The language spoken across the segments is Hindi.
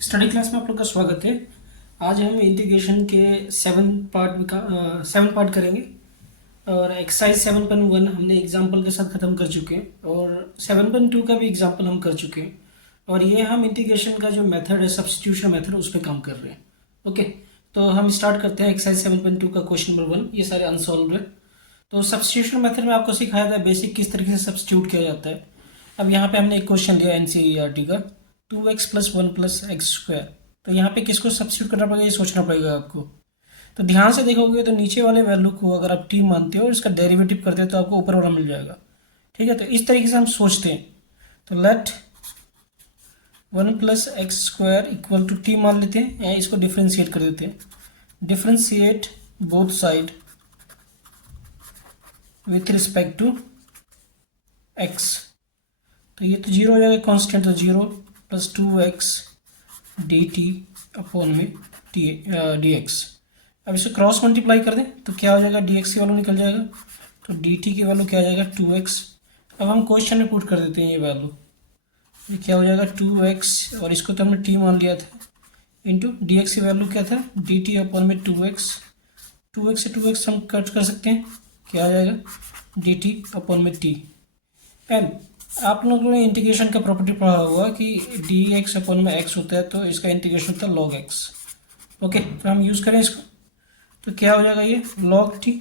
स्टडी क्लास में आप लोग का स्वागत है। आज हम इंटीग्रेशन के सेवन पार्ट करेंगे और एक्सरसाइज 7.1 हमने एग्जाम्पल के साथ ख़त्म कर चुके हैं और 7.2 का भी एग्जाम्पल हम कर चुके हैं और ये हम इंटीग्रेशन का जो मेथड है सब्स्टिट्यूशन मेथड उस पर काम कर रहे हैं। ओके, तो हम स्टार्ट करते हैं एक्सरसाइज 7.2 का क्वेश्चन नंबर 1। ये सारे अनसॉल्व है। तो सब्स्टिट्यूशन मेथड में आपको सिखाया था बेसिक किस तरीके से सब्स्टिट्यूट किया जाता है। अब यहाँ पे हमने एक क्वेश्चन दिया एनसीईआरटी का 2x + 1 + x²। तो यहाँ पे किसको सब्स्टिट्यूट करना पड़ेगा ये सोचना पड़ेगा आपको। तो ध्यान से देखोगे तो नीचे वाले वैल्यू को अगर आप t मानते हो और इसका डेरिवेटिव करते हो तो आपको ऊपर वाला मिल जाएगा। ठीक है, तो इस तरीके से हम सोचते हैं। तो लेट 1 + x² = t मान लेते हैं या इसको डिफ्रेंशिएट कर देते हैं। Differentiate both side with respect to x। तो ये तो 0 हो जाएगा, कांस्टेंट तो 0 + 2x dt अपॉन में dx। अब इसको क्रॉस मल्टीप्लाई कर दें तो क्या हो जाएगा, dx की वैल्यू निकल जाएगा तो dt की वैल्यू क्या आ जाएगा 2x। अब हम क्वेश्चन में पुट कर देते हैं ये वैल्यू, ये क्या हो जाएगा 2x और इसको तो हमने t मान लिया था इंटू dx की वैल्यू क्या था dt अपॉन में 2x। 2x से 2x हम कट कर सकते हैं, क्या आ जाएगा dt अपॉन में t। एंड आप लोगों ने इंटीग्रेशन का प्रॉपर्टी पढ़ा हुआ कि dx अपॉन में x होता है तो इसका इंटीग्रेशन होता है log x। ओके, तो हम यूज़ करें इसको तो क्या हो जाएगा ये log t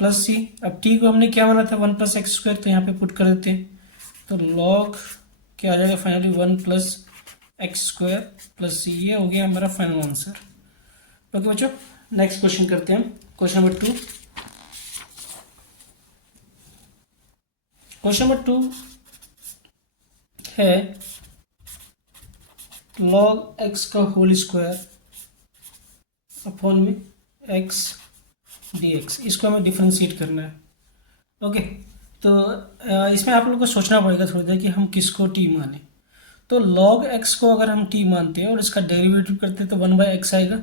प्लस c। अब t को हमने क्या माना था 1 + x², तो यहाँ पे पुट कर देते हैं तो log क्या आ जाएगा फाइनली 1 + x² + c। ये हो गया हमारा फाइनल आंसर। ओके बच्चों, नेक्स्ट क्वेश्चन करते हैं। Question number 2। क्वेश्चन नंबर 2 है log x का होल स्क्वायर अपॉन में x dx। इसको हमें डिफ्रेंशिएट करना है। ओके, तो इसमें आप लोगों को सोचना पड़ेगा थोड़ी देर कि हम किसको t माने। तो log x को अगर हम t मानते हैं और इसका डेरिवेटिव करते हैं तो 1/x आएगा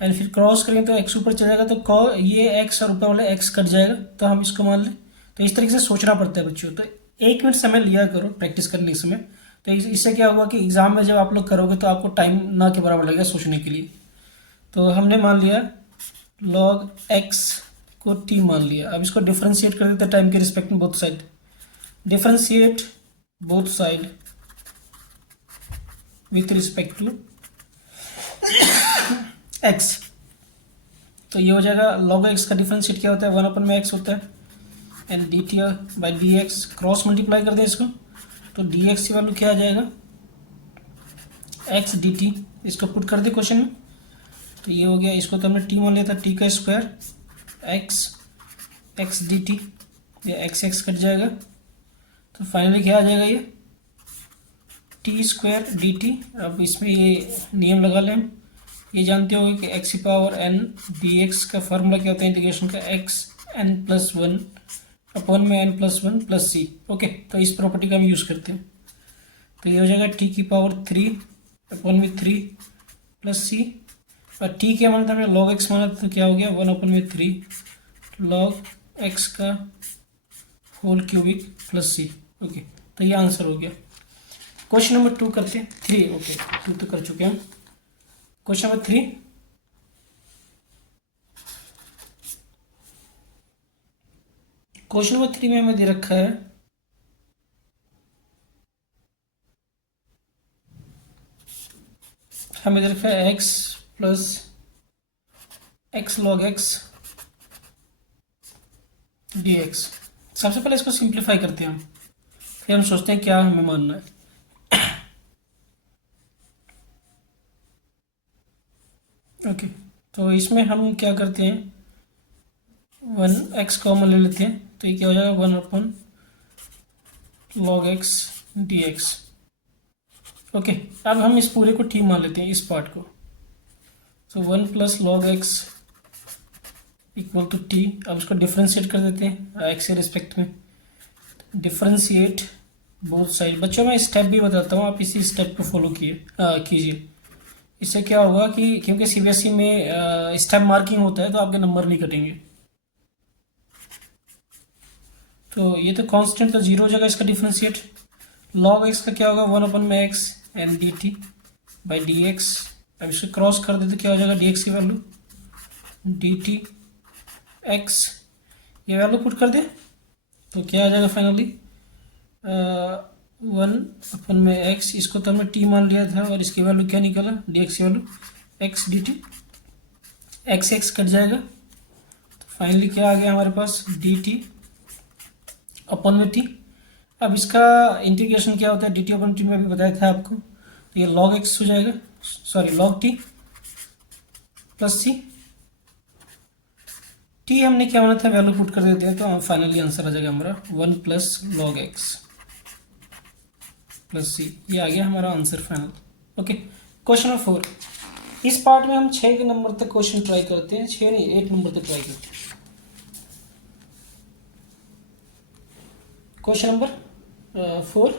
एंड फिर क्रॉस करेंगे तो x ऊपर चला जाएगा तो ये x और ऊपर वाले x कट जाएगा तो हम इसको मान लें। तो इस तरीके से सोचना पड़ता है बच्चों। तो 1 मिनट समय लिया करो प्रैक्टिस करने के समय। तो इससे क्या होगा कि एग्जाम में जब आप लोग करोगे तो आपको टाइम ना के बराबर लगेगा सोचने के लिए। तो हमने मान लिया log x को t मान लिया। अब इसको डिफ्रेंशिएट कर देते हैं टाइम के रिस्पेक्ट में both side. Differentiate both side with respect to x। तो ये हो जाएगा log x का डिफ्रेंशिएट क्या होता है 1/x होता है एंड dt/dx। क्रॉस मल्टीप्लाई कर दें इसको तो dx की वैल्यू क्या आ जाएगा x dt। इसको पुट कर दे क्वेश्चन में तो ये हो गया। इसको तो हमने t मान लिया था t का स्क्वायर x dt, ये x कट जाएगा तो फाइनली क्या आ जाएगा ये t² dt। अब इसमें ये नियम लगा लें हम। ये जानते होंगे कि x⁴n dx का फार्मूला क्या होता है इंटीग्रेशन का xn+1 अपॉन में n+1 + c। ओके, तो इस प्रॉपर्टी का हम यूज़ करते हैं। तो ये हो जाएगा t³ अपॉन में 3 + c और t क्या माना था हमने log x माना था तो क्या हो गया 1/3 log x का होल क्यूबिक + c। ओके, तो ये आंसर हो गया। क्वेश्चन नंबर 2 करते हैं 3। ओके, 2 तो कर चुके हैं हम। Question number 3। क्वेश्चन नंबर 3 में हमें दे रखा है x + x log x dx। सबसे पहले इसको सिंप्लीफाई करते हैं हम, फिर हम सोचते हैं क्या हमें मानना है। ओके, तो इसमें हम क्या करते हैं 1x कॉमन ले लेते हैं तो ये क्या हो जाएगा 1/log x dx। ओके, अब हम इस पूरे को t मान लेते हैं इस पार्ट को। तो 1 + log x = t। अब इसको डिफ्रेंशिएट कर देते हैं x के रिस्पेक्ट में। Differentiate both side. बच्चों मैं स्टेप भी बताता हूँ, आप इसी स्टेप को फॉलो कीजिए। इससे क्या होगा कि क्योंकि सीबीएसई में स्टेप मार्किंग होता है तो आपके नंबर नहीं कटेंगे। तो ये तो कांस्टेंट तो 0 हो जाएगा इसका डिफ्रेंशिएट। log x का क्या होगा 1/x and d t by d x. अब इसको क्रॉस कर दे तो क्या हो जाएगा, डी एक्स की वैल्यू डी टी एक्स, ये वैल्यू पुट कर दे तो क्या आ जाएगा फाइनली 1/x। इसको तो हमने टी मान लिया था और इसकी वैल्यू क्या निकला, डी एक्स की value x d t, x x cut जाएगा तो फाइनली क्या आ गया हमारे पास, डी टी अपन में टी। अब इसका इंटीग्रेशन क्या होता है, डी टी अपन टी में भी बताया था आपको, तो ये लॉग एक्स हो जाएगा, सॉरी लॉग टी प्लस सी। टी हमने क्या माना था, वैल्यू पुट कर देते हैं तो हम फाइनली आंसर आ जाएगा हमारा 1 प्लस लॉग एक्स प्लस सी। ये आ गया हमारा answer final. Okay, question number 4। इस पार्ट में हम 6 के नंबर तक क्वेश्चन ट्राई करते हैं, 6 नहीं 8 नंबर तक ट्राई करते हैं। क्वेश्चन नंबर 4,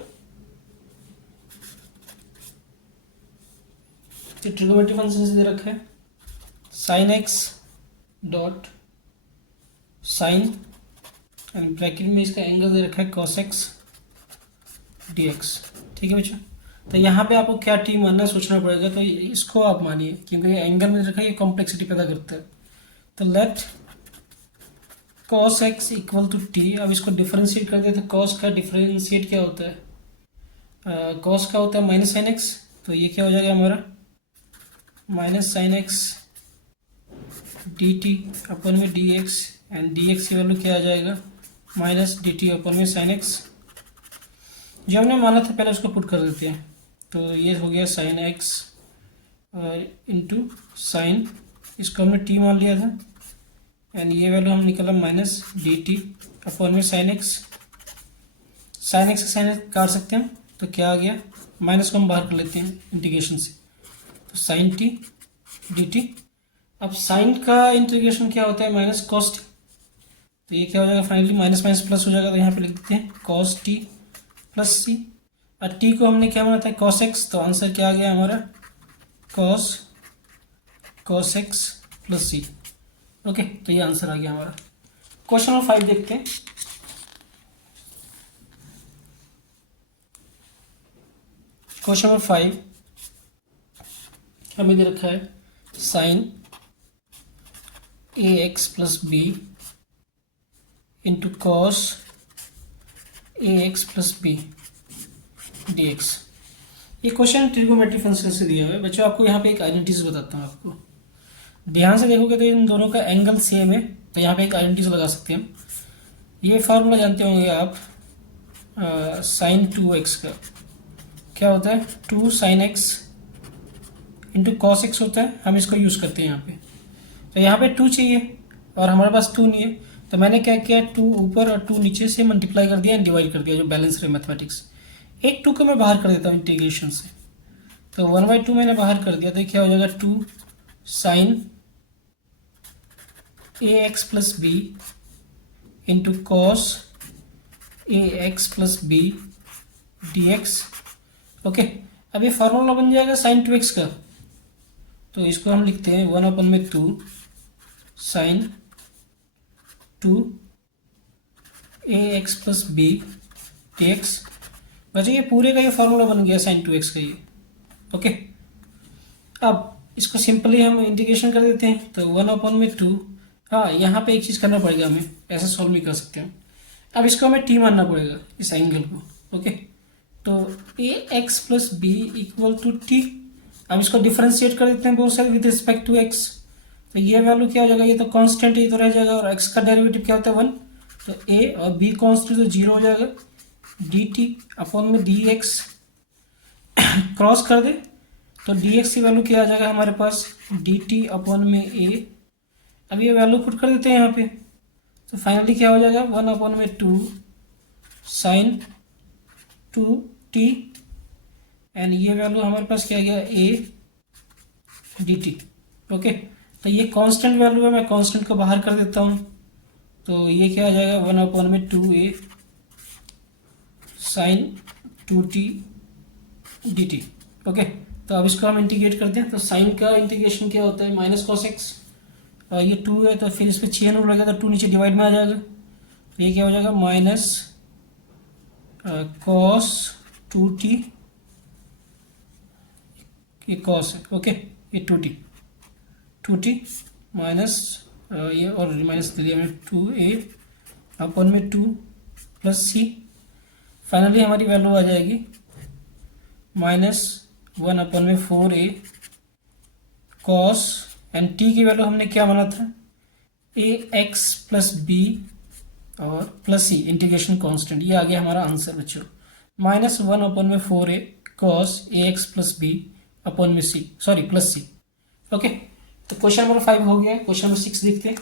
ट्रिगोमेट्री फंक्शन दे रखा है sine x dot sine and bracket में इसका एंगल दे रखा है कॉस एक्स डी एक्स। ठीक है बच्चों, तो यहाँ पे आपको क्या टी मानना है सोचना पड़ेगा, तो इसको आप मानिए क्योंकि एंगल में रखा है, ये कॉम्प्लेक्सिटी पैदा करता है। तो let cos x equal to t. अब इसको डिफरेंशिएट कर दे तो कॉस का डिफरेंशिएट क्या होता है, कॉस का होता है माइनस साइन एक्स, तो ये क्या हो जाएगा हमारा minus sine x d t upon में d x and d x की वैल्यू क्या आ जाएगा माइनस डी टी अपन में साइन एक्स। जो हमने माना था पहले उसको पुट कर देते हैं, तो ये हो गया साइन एक्स इंटू साइन, इसको हमने टी मान लिया था एंड ये वैल्यू हम निकला माइनस डी टी अपन में साइन एक्स। साइन एक्स का साइन एक्स काट सकते हैं तो क्या आ गया, माइनस को हम बाहर कर लेते हैं इंटीग्रेशन से, तो साइन टी डी टी। अब साइन का इंटीग्रेशन क्या होता है माइनस कॉस टी, तो ये क्या हो जाएगा फाइनली माइनस माइनस प्लस हो जाएगा, तो यहाँ पे लिख देते हैं कॉस टी प्लस सी। और टी को हमने क्या माना था कॉस एक्स, तो आंसर क्या आ गया हमारा cos x plus C. Okay, तो ये आंसर आ गया हमारा। क्वेश्चन नंबर 5 देखते हैं। क्वेश्चन नंबर 5 हमें दे रखा है sine a x plus b into cos a x plus b d x. ये क्वेश्चन ट्रिगोमेट्री फंक्शन से दिया हुआ है बच्चों। आपको यहाँ पे एक आइडेंटिटीज बताता हूँ, आपको ध्यान से देखोगे तो इन दोनों का एंगल सेम है, तो यहाँ पे एक आइडेंटिटीज लगा सकते हैं हम। ये फार्मूला जानते होंगे आप, साइन 2x का क्या होता है 2 sine x into cos x होता है, हम इसको यूज़ करते हैं यहाँ पे। तो यहाँ पे 2 चाहिए और हमारे पास 2 नहीं है, तो मैंने क्या किया 2 ऊपर और 2 नीचे से मल्टीप्लाई कर दिया एंड डिवाइड कर दिया, जो बैलेंस रहे मैथमेटिक्स। एक 2 को मैं बाहर कर देता हूँ इंटीग्रेशन से, तो 1/2 मैंने बाहर कर दिया, तो क्या हो जाएगा 2 sine a x plus b into cos a x plus b d x. Okay, अब ये फार्मूला बन जाएगा साइन 2x का, तो इसको हम लिखते हैं 1/2 sine 2 a x plus b d x. बच्चों ये पूरे का ये फार्मूला बन गया साइन 2x का ये। ओके, अब इसको सिंपली हम इंटीग्रेशन कर देते हैं, तो 1/2। हाँ, यहाँ पे एक चीज़ करना पड़ेगा हमें, ऐसे सॉल्व नहीं कर सकते हम। अब इसको हमें टी मानना पड़ेगा इस एंगल को। ओके, तो a x plus b equal to t. अब इसको डिफरेंशिएट कर देते हैं बहुत सारे विद रिस्पेक्ट टू एक्स, तो ये वैल्यू क्या हो जाएगा, ये तो कांस्टेंट ये तो रह जाएगा, और एक्स का डेरिवेटिव क्या होता है 1, तो ए और बी कांस्टेंट तो 0 हो जाएगा, डी टी अपॉन में डी एक्स क्रॉस कर दे तो डी एक्स की वैल्यू क्या आ जाएगा हमारे पास, डी टी अपॉन में ए। अब ये वैल्यू पुट कर देते हैं यहाँ पे, तो फाइनली क्या हो जाएगा 1/2 साइन 2t एंड ये वैल्यू हमारे पास क्या गया a dt। ओके, तो ये कांस्टेंट वैल्यू है, मैं कांस्टेंट को बाहर कर देता हूँ, तो ये क्या आ जाएगा 1/2a sign 2t dt। Okay, तो अब इसको हम इंटीग्रेट करते हैं, तो साइन का इंटीग्रेशन क्या होता है माइनस कॉस एक्स, ये 2 है तो फिर इस पर चेन रूल लगेगा, तो 2 नीचे डिवाइड में आ जाएगा, तो ये क्या हो जाएगा माइनस कॉस 2t ये कॉस है, ओके। ये 2t माइनस ये और माइनस दे दिया मैंने 2a अपन में 2 प्लस सी। फाइनली हमारी वैल्यू आ जाएगी -1 अपन में 4a कॉस एंड t की वैल्यू हमने क्या माना था, ए एक्स प्लस बी और प्लस सी इंटीग्रेशन कांस्टेंट। ये आ गया हमारा आंसर बच्चों, -1 अपन में 4a cos a x plus B अपन में सी, सॉरी प्लस सी, ओके। तो क्वेश्चन नंबर 5 हो गया। क्वेश्चन नंबर 6 देखते हैं।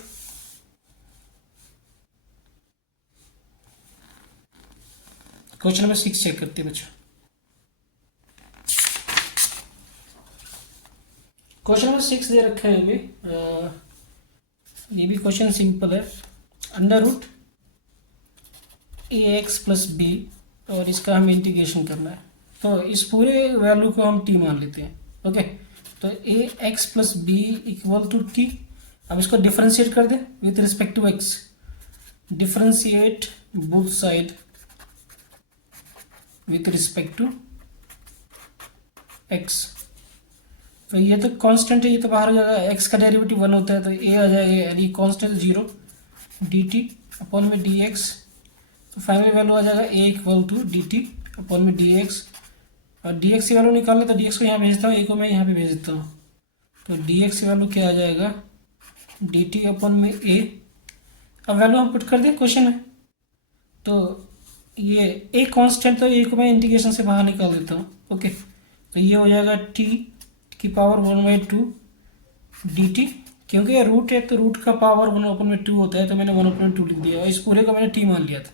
क्वेश्चन नंबर 6 चेक करते हैं बच्चों। क्वेश्चन नंबर 6 दे रखा है हमें, ये भी क्वेश्चन सिंपल है। अंडर रूट ए एक्स प्लस बी और इसका हमें इंटीग्रेशन करना है। तो इस पूरे वैल्यू को हम टी मान लेते हैं, ओके। तो a x plus b equal to t. अब इसको डिफरेंशिएट कर दें with respect to x. Differentiate both side with respect to x. तो ये तो कांस्टेंट है, ये तो बाहर हो जाएगा। एक्स का डेरिवेटिव 1 होता है तो ए आ जाएगा, यानी कांस्टेंट 0 डी टी अपॉन में डी एक्स। तो फाइनल वैल्यू आ जाएगा a equal to d t upon में डी एक्स। और डी एक्स की वैल्यू निकालना तो डी एक्स को यहाँ भेजता हूँ, ए को मैं यहाँ पे भेज देता हूँ। तो डी एक्स की वैल्यू क्या आ जाएगा, डी टी अपॉन में ए। अब वैल्यू हम पुट कर दें क्वेश्चन में। तो ये ए कांस्टेंट, तो ए को मैं इंटीग्रेशन से बाहर निकाल देता हूँ, ओके। तो ये हो जाएगा टी की पावर 1/2 डी टी, क्योंकि रूट है तो रूट का पावर 1/2 होता है, तो मैंने 1/2 लिख दिया और इस पूरे को मैंने टी मान लिया था,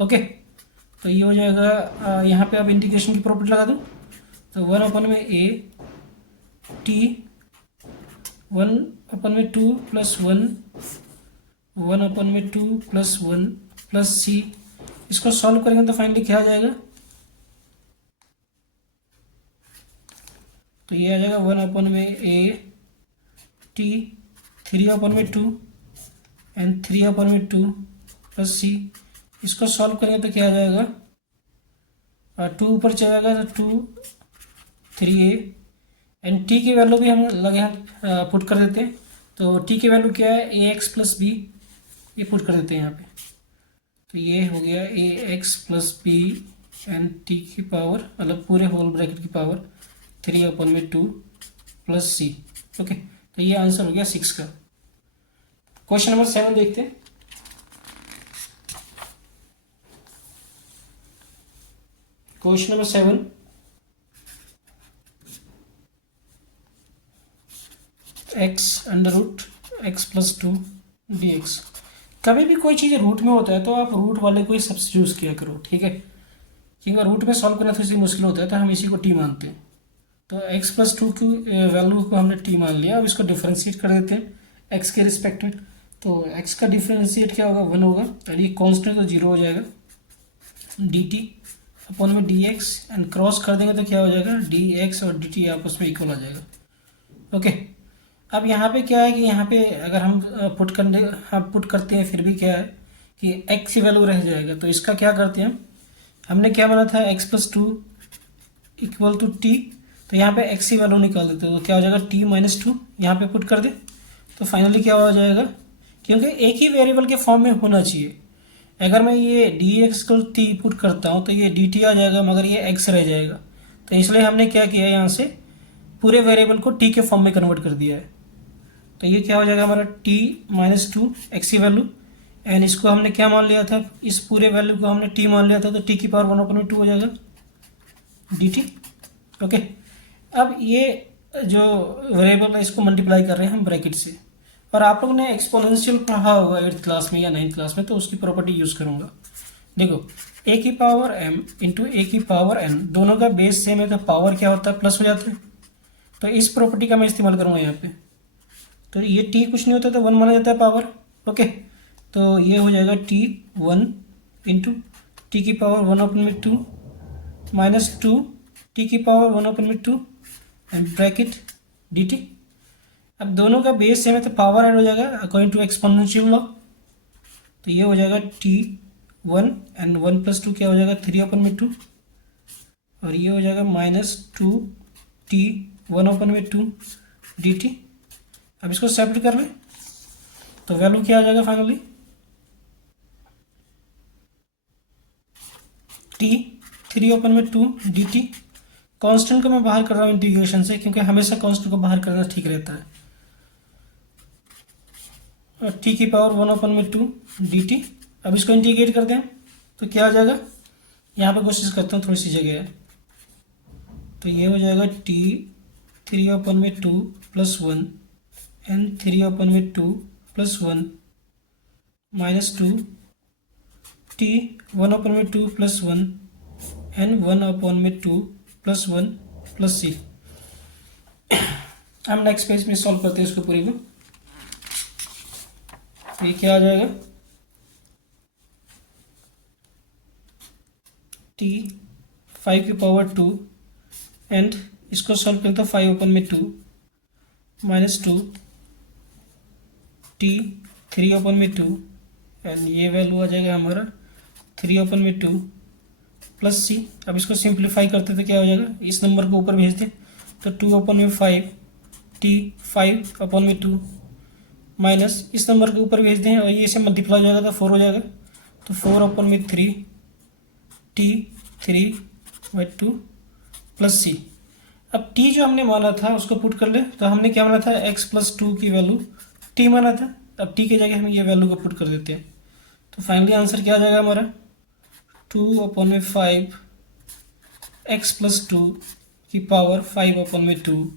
ओके। तो ये हो जाएगा, यहाँ पे अब इंटीग्रेशन की प्रॉपर्टी लगा दूँ तो 1 में a t 1/2 plus 1 1/2 plus 1 plus C. इसको सॉल्व करेंगे तो फाइनली क्या आ जाएगा, तो ये आ जाएगा 1 में a T 3/2 and 3/2 plus C. इसको सॉल्व करेंगे तो क्या आ जाएगा, 2 ऊपर चला जाएगा तो 2 3a एंड टी की वैल्यू भी हम लगे पुट कर देते हैं। तो टी की वैल्यू क्या है, ए एक्स प्लस बी, ये पुट कर देते हैं यहाँ पे। तो ये हो गया a x plus b and t की पावर, मतलब पूरे होल ब्रैकेट की पावर 3/2 प्लस सी, ओके। तो ये आंसर हो गया 6 का। क्वेश्चन नंबर 7 देखते हैं। Question number 7, x under root x plus 2 d x. कभी भी कोई चीज़ रूट में होता है तो आप रूट वाले को ही सब्स्टिट्यूट किया करो, ठीक है। क्योंकि रूट में सॉल्व करना थोड़ी सी मुश्किल होता है, तो हम इसी को टी मानते हैं। तो x प्लस 2 की वैल्यू को हमने t मान लिया। अब इसको डिफरेंशिएट कर देते हैं x के रिस्पेक्ट में। तो x का डिफरेंशिएट क्या होगा, 1 होगा, यानी कांस्टेंट तो 0 हो जाएगा। dt अपॉन में dx एंड क्रॉस कर देंगे तो क्या हो जाएगा, dx और dt आपस में इक्वल आ जाएगा, ओके। अब यहाँ पे क्या है कि यहाँ पे अगर हम पुट करते हैं फिर भी क्या है कि x की वैल्यू रह जाएगा। तो इसका क्या करते हैं, हमने क्या माना था x plus 2 equal to t. तो यहाँ पे x की वैल्यू निकाल देते हैं तो क्या हो जाएगा t-2, यहाँ पे पुट कर दे तो फाइनली क्या हो जाएगा, क्योंकि एक ही वेरिएबल के फॉर्म में होना चाहिए। अगर मैं ये dx को t पुट करता हूँ तो ये dt आ जाएगा, मगर ये x रह जाएगा। तो इसलिए हमने क्या किया, यहाँ से पूरे वेरिएबल को t के फॉर्म में कन्वर्ट कर दिया है। तो ये क्या हो जाएगा हमारा t-2 x की वैल्यू, एंड इसको हमने क्या मान लिया था, इस पूरे वैल्यू को हमने t मान लिया था, तो t की पावर 1/2 हो जाएगा dt, ओके। अब ये जो वेरिएबल है इसको मल्टीप्लाई कर रहे हैं हम ब्रैकेट से। और आप लोगों ने एक्सपोनेंशियल पढ़ा होगा 8th क्लास में या 9th क्लास में, तो उसकी प्रॉपर्टी यूज़ करूँगा। देखो a की पावर m इंटू a की पावर n, दोनों का बेस सेम है तो पावर क्या होता है, प्लस हो जाता है। तो इस प्रॉपर्टी का मैं इस्तेमाल करूँगा यहाँ पे। तो ये t कुछ नहीं होता तो 1 माना जाता है पावर, ओके। तो ये हो जाएगा t1 इंटू टी की पावर 1/2 माइनस 2 टी की पावर 1/2 एंड ब्रैकेट dt। अब दोनों का बेस सेम है तो पावर ऐड हो जाएगा अकॉर्डिंग टू एक्सपोनेंशियल लॉ। तो ये हो जाएगा t1 एंड 1 + 2 क्या हो जाएगा 3/2, और ये हो जाएगा -2 टी 1/2 dt। अब इसको सेपरेट कर लें तो वैल्यू क्या आ जाएगा फाइनली, टी 3/2 dt। कांस्टेंट को मैं बाहर कर रहा हूँ इंटीग्रेशन से, क्योंकि हमेशा कांस्टेंट को बाहर करना ठीक रहता है। और टी की पावर 1/2 dt। अब इसको इंटीग्रेट कर दें तो क्या आ जाएगा, यहाँ पे कोशिश करता हूँ, थोड़ी सी जगह है, तो ये हो जाएगा T 3/2 + 1 and 3/2 + 1 -2 T 1/2 + 1 and 1/2 + 1 + c। हम नेक्स्ट पेज में सॉल्व करते हैं इसको पूरी को। तो ये क्या आ जाएगा, टी 5 की पावर 2 एंड इसको सॉल्व करें तो 5/2 -2 टी 3/2 एंड ये वैल्यू आ जाएगा हमारा 3/2 + c। अब इसको सिंप्लीफाई करते तो क्या हो जाएगा, इस नंबर को ऊपर भेज दें तो 2/5 टी 5/2 माइनस इस नंबर के ऊपर भेज दें और ये इसे मल्टीप्लाई हो जाएगा तो 4 हो जाएगा, तो 4/3 टी 3/2 + c। अब t जो हमने माना था उसको पुट कर ले, तो हमने क्या माना था, x + 2 की वैल्यू t माना था। अब t के जगह हम ये वैल्यू को पुट कर देते हैं, तो फाइनली आंसर क्या आ जाएगा हमारा, 2/5 x + 2 की पावर 5/2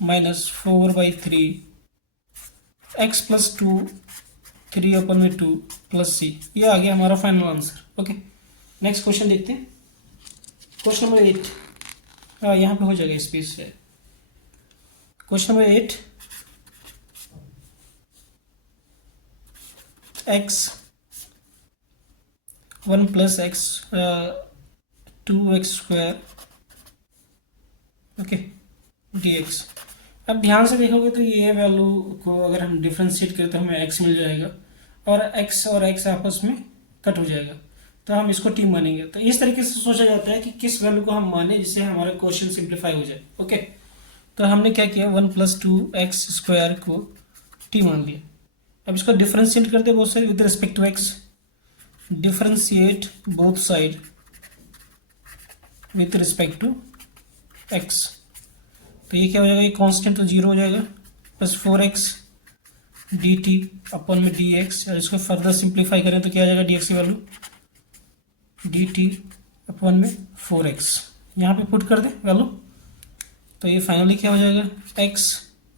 -4/3 x + 2 3/2 + c। ये आ गया हमारा final answer. Okay, next question देखते हैं। क्वेश्चन नंबर 8, यहाँ पे हो जाएगा स्पेस से। Question number 8, x 1 + x 2x², okay, dx। अब ध्यान से देखोगे तो ये वैल्यू को अगर हम डिफ्रेंशिएट करें तो हमें x मिल जाएगा और x आपस में कट हो जाएगा, तो हम इसको t मानेंगे। तो इस तरीके से सोचा जाता है कि किस वैल्यू को हम माने जिससे हमारा क्वेश्चन सिंप्लीफाई हो जाए। ओके, तो हमने क्या किया, 1 + 2x² को t मान लिया। अब इसको डिफ्रेंशिएट करते बहुत सारे with respect to x, differentiate both side with respect to x। तो ये क्या हो जाएगा, ये कांस्टेंट तो 0 हो जाएगा, प्लस 4x dt/dx। और इसको फर्दर सिंप्लीफाई करें तो क्या आ जाएगा, dx की वैल्यू dt/4x। यहाँ पे पुट कर दें वैल्यू, तो ये फाइनली क्या हो जाएगा, x,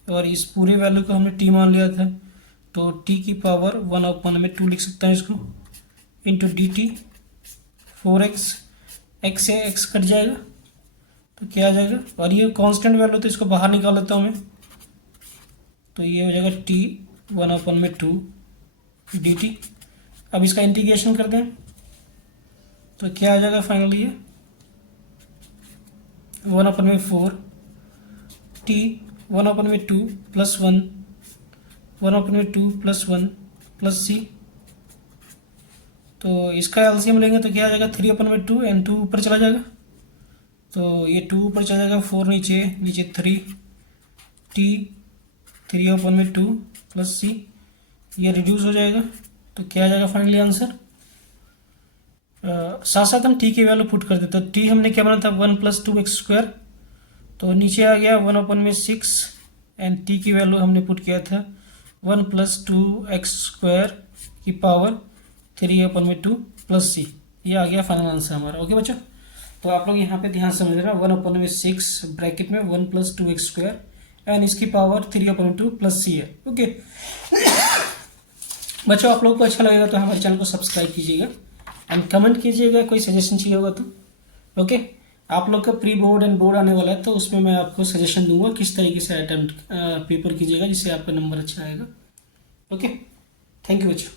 और इस पूरे वैल्यू को हमने t मान लिया था, तो t की पावर 1/2 लिख सकता है इसको, इंटू dt/4x। x से x कट जाएगा तो क्या आ जाएगा, और ये कांस्टेंट वैल्यू तो इसको बाहर निकाल लेता हूँ मैं, तो ये हो जाएगा t 1/2 dt। अब इसका इंटीग्रेशन कर दें तो क्या आ जाएगा फाइनली, ये 1/4 t 1/2 + 1 1/2 + 1 + c। तो इसका एलसीएम लेंगे तो क्या आ जाएगा, 3/2 एंड 2 ऊपर चला जाएगा, तो ये 2 ऊपर चला जाएगा, 4 नीचे 3 t 3/2 + c। ये रिड्यूस हो जाएगा तो क्या आ जाएगा फाइनली आंसर। साथ साथ हम t की वैल्यू पुट कर देते, तो t हमने क्या बना था, 1 + 2x², तो नीचे आ गया 1/6 एंड t की वैल्यू हमने पुट किया था 1 + 2x² की पावर 3/2 + c। ये आ गया फाइनल आंसर हमारा। ओके बच्चों, तो आप लोग यहाँ पे ध्यान समझ रहे हैं, 1/6 ब्रैकेट में 1 + 2x² एंड इसकी पावर 3/2 + c है। ओके बच्चों, आप लोग को अच्छा लगेगा तो हमारे चैनल को सब्सक्राइब कीजिएगा एंड कमेंट कीजिएगा, कोई सजेशन चाहिए होगा तो। ओके, आप लोग का प्री बोर्ड एंड बोर्ड आने वाला है, तो उसमें मैं आपको सजेशन दूंगा किस तरीके से अटेम्प्ट पेपर कीजिएगा जिससे आपका नंबर अच्छा आएगा। ओके, थैंक यू बच्चों।